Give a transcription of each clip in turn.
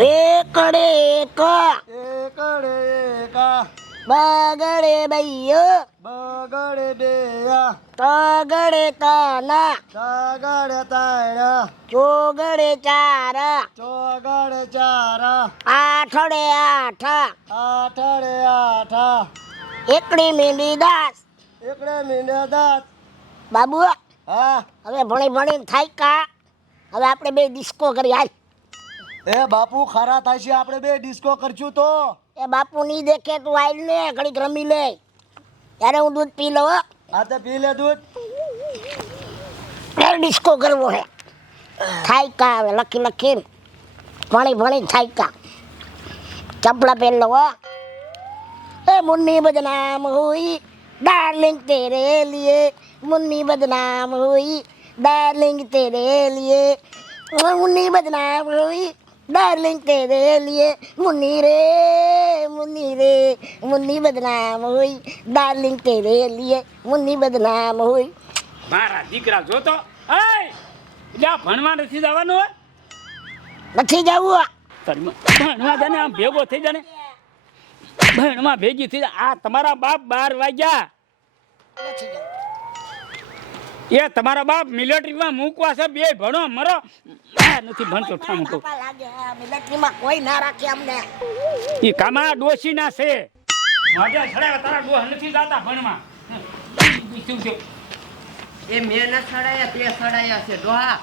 એકડે એક એકડે એક બગડે બૈયો બગડે બે તગડે તના તગડે ત્રણ ચોગડે ચાર ચોગડે ચાર આઠડે આઠ આઠડે આઠ એકડી મીંડી 10 એકડે મીંડે 10 બાબુ હા હવે ભણી ભણીને થાય કા હવે આપણે બે ડિસ્કો કરી હાલ એ બાપુ ખરા થાય છે આપણે બે ડિસ્કો કરશું તો એ બાપુ નહીં દેખે તું આલ ને ઘડીક રમી લે ત્યારે હું દૂધ પી લઉં હો. આ તો પી લે દૂધ ત્યારે ડિસ્કો કરવો હે થાય કા હવે લખી લખીને ભણી ભણી થાય કા ચપલા પહેર લો હો એ મુન્ની બદનામ હુઈ डार्लिंग तेरे लिए मुन्नी बदनाम हुई डार्लिंग तेरे लिए मुन्नी बदनाम हुई डार्लिंग तेरे लिए मुन्नी रे मुन्नी बदनाम हुई डार्लिंग तेरे लिए मुन्नी बदनाम हुई મારા દીકરા જોતો એ જા ભણવા નથી જવાનું હોય નથી જવું ભણવા જાને આમ ભેગો થઈ જાને ભણવા ભેગી થઈ જા આ તમારા બાપ 12 વાગ્યા એ તમારા બાપ મિલિટરીમાં મૂકવા છે બે ભણો મરો આ નથી ભણતો ઠામ તો મિલિટરીમાં કોઈ ના રાખે અમને ઈ કામા ડોશી ના છે મજા છડાવે તારા ડોહ નથી જાતા ભણવા એ મેં ન સડાયા તે સડાયા છે ડોહા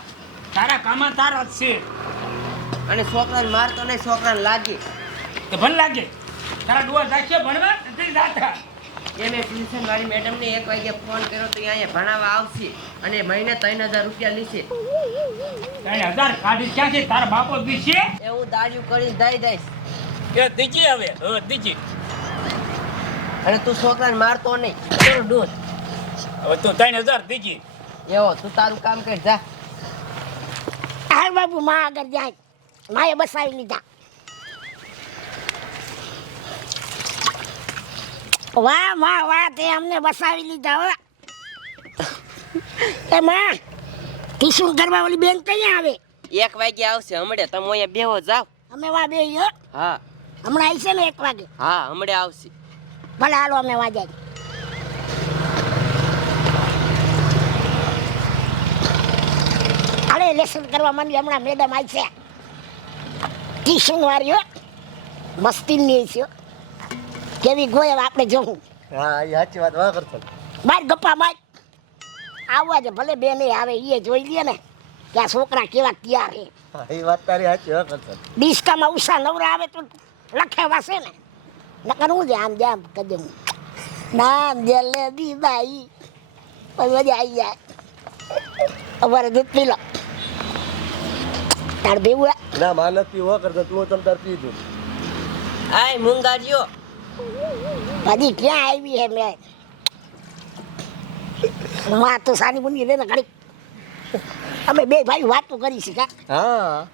તારા કામા તારા જ છે અને છોકરાને મારતો નહીં છોકરાને લાગી તો ભણ લાગે તારા ડોહ જાશે ભણવા નથી જાતા એ મેં ટ્યુશન વાળી મેડમને 1 વાગે ફોન કર્યો તો અહીંયા ભણાવવા આવશે અને મહિને 3000 રૂપિયા લીશે 3000 કાઢી ક્યાંથી તારા બાપો દીશે એવું દાડ્યું કરી દઈ દઈશ એ દીજી હવે દીજી અને તું છોકરાને મારતો નહીં તારું દૂધ હવે તું 3000 દીજી એવો તું તારું કામ કર જા હાલ બાબુ માં આગળ જાય માએ બસાવી લીધા વાહ વાહ વાહ તે અમને બસાવી લીધા હો એ માં ટ્યુશન કરવા ઓલી બેન કઈ આવે 1 વાગે આવશે હમણે તમે અહીંયા બેહો જાવ અમે વા બે હો હા હમણાં આવી છે ને 1 વાગે હા હમણે આવશે ભલે હાલો અમે વા જાય હાલે લેસન કરવા માંડી હમણાં મેડમ આવી છે ટ્યુશન વાળી હો મસ્તીની છે હો. કેવી ગોય હવે આપણે જોવું હા એ સાચી વાત વાહ કરતો બાર ગપ્પા બાર આવવા છે ભલે બેન આવે એ જોઈ લે ને કે આ છોકરા કેવા તૈયાર છે હા એ વાત તારી સાચી વાહ કરતો ડિસ્કામાં ઉષા નવરા આવે તો લખે વાસે ને નકર હું આમ જામ કદમ નામ જલે દીદાઈ પછી મજા આવી જાય અમારે દૂધ પી લો તાર ભેવું ના માનસ પી વાહ કરતો તું તમ તાર પીધું આય મુંગાજીઓ હજી ક્યાં આવી હે મેં માં તો સાની મુની રે ને ઘડી અમે બે ભાઈ વાતો કરી છે કા હા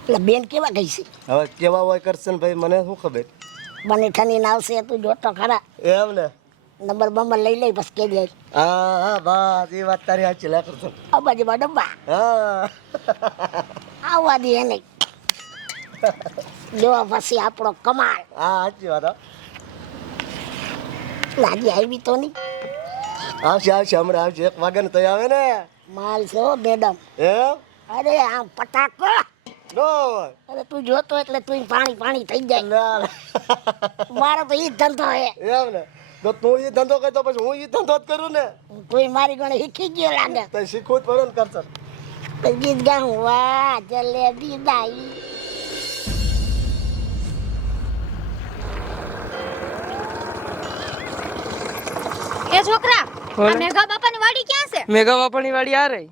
એટલે બેન કેવા ગઈ છે હવે કેવા હોય કરશે ને ભાઈ મને શું ખબર બને ઠની આવશે તું જોતો ખરા એમ ને નંબર બંબર લઈ લઈ બસ કે દે હા હા બસ એ વાત તારી સાચી લા કરતો આ બાજુમાં ડબ્બા હા આવવા દે એને જોવા પછી આપણો કમાલ હા સાચી વાત લાજી આવી તો નહીં આવશે આવશે હમણાં આવશે 1 વાગે ને તો આવે ને માલ છો મેડમ એમ અરે આમ પટાકો નો હોય અરે તું જોતો એટલે તું પાણી પાણી થઈ જાય ના મારો તો ઈ જ ધંધો હે એમ ને તો તું એ ધંધો કરતો પછી હું એ ધંધો જ કરું ને તું મારી ગણે શીખી ગયો લાગે તો શીખવું જ પડે ને કરશે તો ગીત ગાઉં વાહ જલેબી દાઈ એ છોકરા આ મેઘા બાપાની વાડી ક્યાં છે મેઘા બાપાની વાડી આ રહી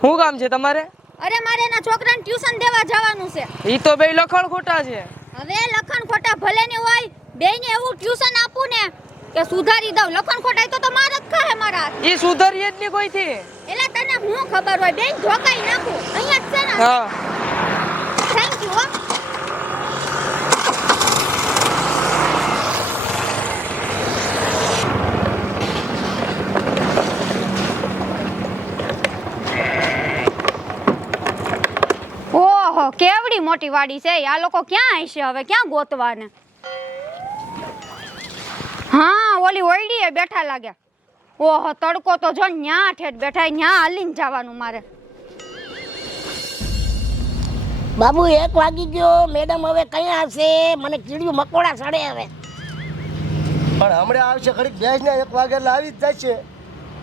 શું કામ છે તમારે અરે મારે એના છોકરાને ટ્યુશન દેવા જવાનું છે ઈ તો બે લખણ ખોટા છે હવે લખણ ખોટા ભલે ને હોય બેયને એવું ટ્યુશન આપું ને કે સુધારી દઉં લખણ ખોટા તો માર જ ખાહે મારા ઈ સુધરીએ જ નહીં કોઈથી એટલે તને હું ખબર હોય બેન ધોકાઈ નાખું અહીંયા જ છે ને હા થેન્ક યુ હો ઓહો કેવડી કેવડી મોટી વાડી છે આ લોકો ક્યાં હશે હવે ક્યાં ગોતવાને હા ઓલી ઓયડીએ બેઠા લાગ્યા ઓહો તડકો તો જો ન્યા ઠેઠ બેઠા ન્યા હાલીને જવાનું મારે બાબુ 1 વાગી ગયો મેડમ હવે કયા હશે મને કીડ્યું મકોડા સડે હવે પણ હમણાં આવશે ઘડીક બેસ ને 1 વાગે એટલે આવી જ જશે.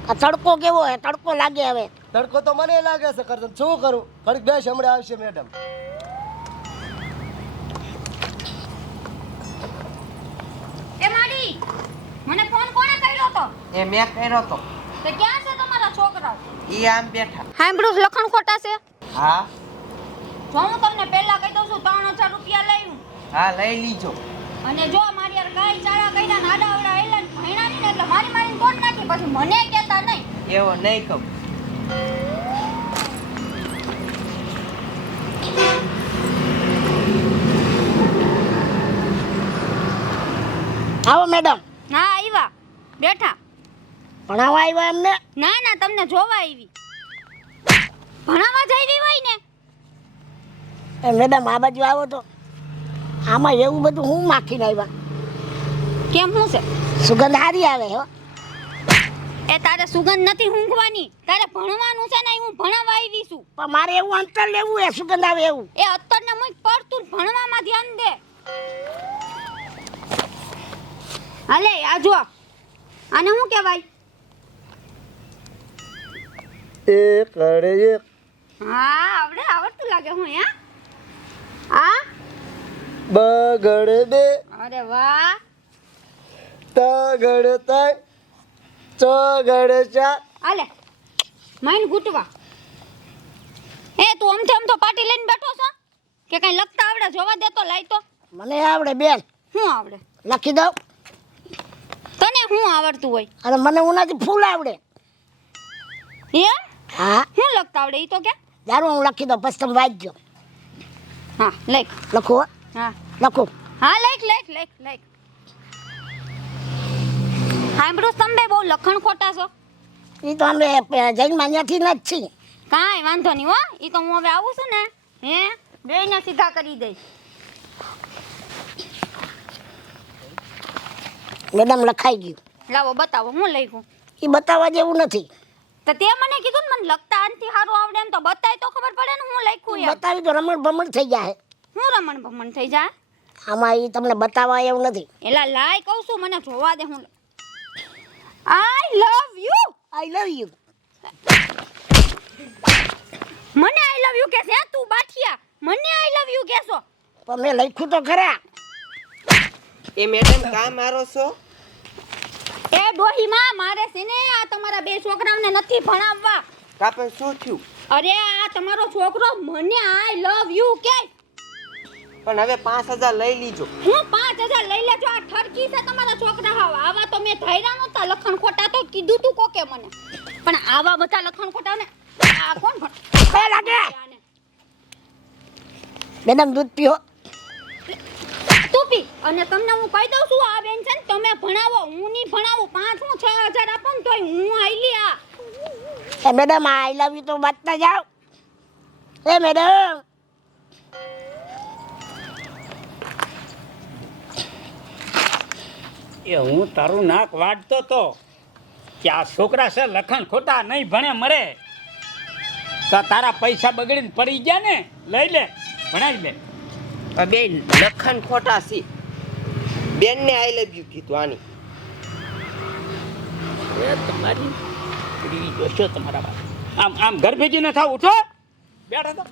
આ તડકો કેવો હે તડકો લાગે હવે તડકો તો મને લાગે છે કરતો શું કરું ઘડીક બેસ હમણાં આવશે મેડમ. એ માડી મને ફોન કોણે કર્યો તો એ મેં કર્યો તો તે ક્યાં છે તમારા છોકરાઓ ઈ આમ બેઠા. હાંભળું લખણ ખોટા છે હા જો હું તમને પહેલા કહી દઉં છું 3000 રૂપિયા લઈ હું હા લઈ લીજો. અને જો મારી યાર કાઈ ચાળા કર્યા ને આડાવડા હેલા ને ભૈણા ની ને એટલે મારીને તોડ નાખી પછી મને કહેતા નહીં એવો નહીં કહું. આવો મેડમ હા આવ્યા બેઠા ભણાવવા આવ્યા એમને ના ના તમને જોવા આવી ભણાવવા જઈ હોય ને એ મેડમ આ બાજુ આવો તો આમાં એવું બધું હું માખીને આવ્યા કેમ હું છે સુગંધ સારી આવે હો એ તારે સુગંધ નથી ઊંઘવાની તારે ભણવાનું છે ને હું ભણાવવા આવી છું પણ મારે એવું અંતર લેવું એ સુગંધ આવે એવું એ અત્તરને મુક પર તું ભણવામાં ધ્યાન દે હાલે આ જો આને શું કહેવાય એક અડે એક હા આવડતું લાગે હું આ બગડે બે અરે વાહ તગડે ત્રણ ચોગડે ચાર. હાલે માઈન ગુટવા એ તું આમ તો પાટી લઈને બેઠો છો કે કઈ લખતા આવડે જોવા દે તો લાઈ તો મને આવડે બેન શું આવડે લખી દઉં તને શું આવડતું હોય અને મને ઉનાથી ફૂલ આવડે એમ હા શું લખતા આવડે ઈ તો કે જારું હું લખી દઉં પછી તમે વાંચજો હા લખ લખો હો? હા લખો હા લખ સાંભળું તમે બહુ લખણ ખોટા છો એ તો અમે જૈનમાં ત્યાંથી ન જ છીએ કાંઈ વાંધો નહીં હો ઈ તો હું હવે આવું છું ને હે બેયને સીધા કરી દઈશ મેડમ લખાઈ ગયું લાવો બતાવો હું લખ્યું એ બતાવવા જેવું નથી તો તે મને કીધું ને મને લખતા આનથી સારું આવડે એમ તો બતાય તો ખબર પડે ને હું લખ્યું એમ બતાવી તો રમણ ભમણ થઈ જાય હું રમણ ભમણ થઈ જાય આમાં એ તમને બતાવવા એવું નથી એલા લાય કહું છું મને જોવા દે હું આઈ love you I love you મને આઈ લવ યુ કે છે તું બાઠિયા મને આઈ લવ યુ કેસો પણ મેં લખ્યું તો ખરા એ મેડમ કામ મારો છો એ ડોહીમાં મારે છે ને આ તમારા બે છોકરાઓને નથી ભણાવવા કાપે શું થયું? અરે આ તમારો છોકરો મને આઈ લવ યુ કે પણ હવે 5000 લઈ લીજો. હું 5000 લઈ લેજો આ ઠરકી છે તમારા છોકરા હાવ આવા તો મેં ધૈર્યા નહોતા લખણ ખોટા તો કીધું તું કોકે મને પણ આવા બધા લખણ ખોટા ને આ કોણ ભણ એ લાગે મેડમ દૂધ પીઓ તું પી અને તમને હું કહી દઉં છું આ બેન છે ને તમે ભણાવો હું નહીં ભણાવું 5 હું 6000 આપો ને તોય હું આઈલી આ એ મેડમ આઈ લવ યુ તો વાંચતા જાઓ એ મેડમ એ હું તારું નાક વાટતો તો કે આ છોકરા છે લખણ ખોટા નહીં ભણે મરે તો તારા પૈસા બગડીને પડી ગયા ને લઈ લે ભણાવી લે આ બે લખન ખોટા છે. બેનને આઈ લવ યુ કીધું આની. એ તમારી પડી જોશો તમારા બાપ આમ આમ ઘર ભેગી ન થાવ ઉઠો બેઠો તો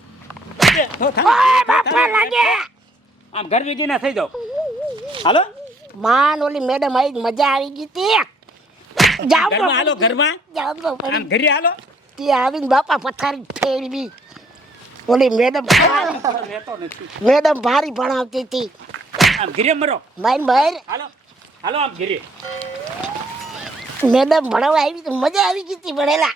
એ, થો થાને, ઓય થો બાપા થાને, લાગે આમ ઘર ભેગી ના થઈ જાઓ હાલો માન ઓલી મેડમ આવી મજા આવી ગઈ તી જાવ તો ઘરમાં હાલો ઘરમાં જાવ તો આમ ઘરે હાલો તે આવીને બાપા પથારી ફેરવી ઓલી મેડમ લેતો નથી મેડમ ભારી ભણાવતી હતી આમ ઘરે મરો માઈન બહાર હાલો હાલો આમ ઘરે મેડમ ભણાવવા આવી તો મજા આવી ગઈ હતી ભણેલા